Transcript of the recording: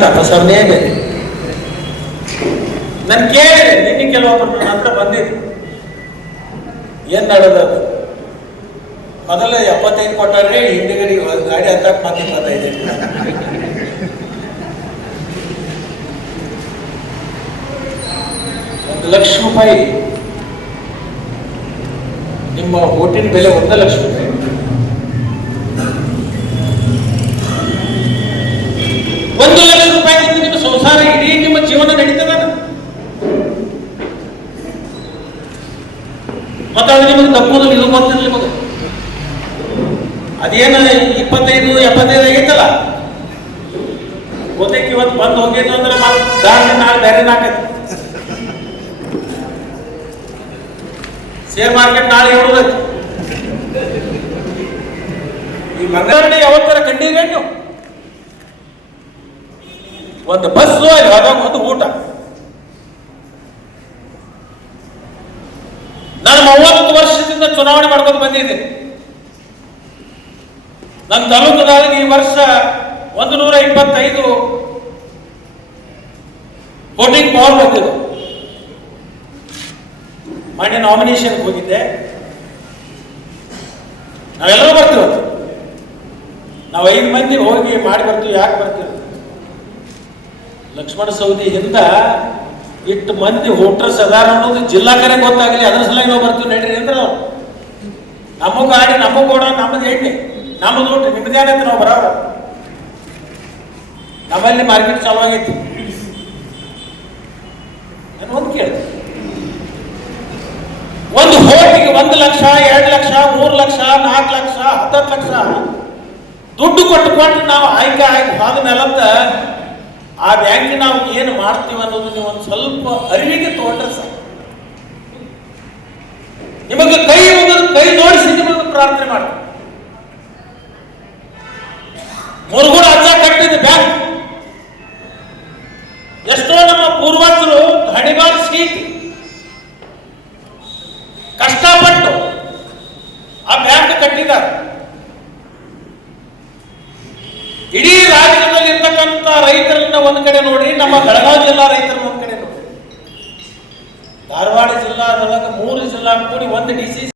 ಪ್ರಸವನೇ ಬೇರೆ. ನಾನು ಕೇಳಿದೆ, ನಿನ್ನೆ ಕೆಲವೊಬ್ಬರು ನನ್ನ ಹತ್ರ ಬಂದಿದ್ದು, ಏನ್ ನಡೆದದು? ಮೊದಲು 75 ಕೊಟ್ಟಾರ್ರಿ, ಹಿಂದಿಗಡಿ ಗಾಡಿ ಹತ್ತಕ್ಕೆ ಮತ್ತೆ 25. ₹1,00,000 ನಿಮ್ಮ ಓಟಿನ ಬೆಲೆ ₹1,00,000. ₹1,00,000 ನಿಮ್ಮ ಸಂಸಾರ ಇಡೀ ನಿಮ್ಮ ಜೀವನ ನಡೀತದ. ಮತ್ತೆ ಅದು ನಿಮಗೆ ತಪ್ಪೋದು ಇದು ಗೊತ್ತಿರಲಿ ನಿಮಗೆ. ಅದೇನ 25-75 ಆಗೈತಲ್ಲ, ಗೊತ್ತೈತಿ. ಇವತ್ತು ಬಂದು ಹೋಗೈತು ಅಂದ್ರೆ ದಾರಿ ನಾಳೆ ಬೇರೆ ನಾಕೈತಿ. ಶೇರ್ ಮಾರ್ಕೆಟ್ ನಾಳೆ ಹೇಳೋದೈತಿ. ಈ ಮಂಗಳವಾರ ಯಾವತ್ತರ ಕಂಡಿದ್ರಿ ನೀವು? ಒಂದು ಬಸ್ಸು ಅಲ್ಲಿ ಹೋದಾಗ ಒಂದು ಊಟ. ನಾನು 30 ವರ್ಷದಿಂದ ಚುನಾವಣೆ ಮಾಡ್ಕೊಂಡು ಬಂದಿದ್ದೀನಿ. ನನ್ನ ತಾಲೂಕುದಾರಿಗೆ ಈ ವರ್ಷ 125 ವೋಟಿಂಗ್ ಪವರ್ ಬಂದಿದ್ದು. ಮಾಡಿ ನಾಮಿನೇಷನ್ಗೆ ಹೋಗಿದ್ದೆ. ನಾವೆಲ್ಲರೂ ಬರ್ತೀವಿ, ನಾವು 5 ಮಂದಿ ಹೋಗಿ ಮಾಡಿ ಬರ್ತೀವಿ. ಯಾಕೆ ಬರ್ತೀವಿ? ಲಕ್ಷ್ಮಣ ಸವದಿಯಿಂದ ಇಟ್ಟು ಮಂದಿ ವೋಟರ್ಸ್ ಅದಾರ ಅನ್ನೋದು ಜಿಲ್ಲಾಕರೇ ಗೊತ್ತಾಗಲಿ, ಅದ್ರ ಸಲುವಾಗಿ ನಾವು ಬರ್ತೀವಿ ನಡ್ರಿ ಅಂದ್ರೆ ನಾವು ನಮ್ಮ ಗಾಡಿ ನಮ್ಮ ಗೋಡ ನಮ್ಮದು ಎಣ್ಣೆ ನಮ್ಮದು ಊಟ ನಿಮ್ಮದೇ ಏನೈತೆ ನಾವು ಬರೋರು. ನಮ್ಮಲ್ಲಿ ಮಾರ್ಕೆಟ್ ಚಾಲು ಆಗೈತಿ. ನಾನು ಒಂದು ಕೇಳಿದೆ, ಒಂದು ಹೋಟಿಗೆ 1 ಲಕ್ಷ, 2 ಲಕ್ಷ, 3 ಲಕ್ಷ, 4 ಲಕ್ಷ, 10 ಲಕ್ಷ ದುಡ್ಡು ಕೊಟ್ಟುಕೊಂಡು ನಾವು ಆಯ್ಕೆ ಆದ ಮೇಲಂತ ಆ ಬ್ಯಾಂಕಿಗೆ ನಾವು ಏನು ಮಾಡ್ತೀವಿ ಅನ್ನೋದು ನೀವು ಒಂದು ಸ್ವಲ್ಪ ಅರಿವಿಗೆ ತಗೊಂಡ್ರೆ ಸಾಕು. ನಿಮಗೆ ಕೈ ಜೋಡಿಸಿ ನಿಮಗೆ ಪ್ರಾರ್ಥನೆ ಮಾಡಿ. ಮುರುಗೋಡು ಅಜ್ಜ ಕಟ್ಟಿದ ಬ್ಯಾಂಕ್ ಎಷ್ಟೋ ನಮ್ಮ ಪೂರ್ವಜರು ಹಣಿಬಾರ್ ಸೀಟ್ ಕಷ್ಟಪಟ್ಟು ಆ ಬ್ಯಾಂಕ್ ಕಟ್ಟಿದ್ದಾರೆ. ಇಡೀ ರಾಜ್ಯದಲ್ಲಿ ಇರ್ತಕ್ಕಂಥ ರೈತರನ್ನ ಒಂದ್ ಕಡೆ ನೋಡಿ, ನಮ್ಮ ಬೆಳಗಾವಿ ಜಿಲ್ಲಾ ರೈತರನ್ನ ಒಂದ್ ಕಡೆ ನೋಡಿ, ಧಾರವಾಡ ಜಿಲ್ಲಾದೊಳಗೆ 3 ಜಿಲ್ಲಾ ಕೂಡಿ ಒಂದು DC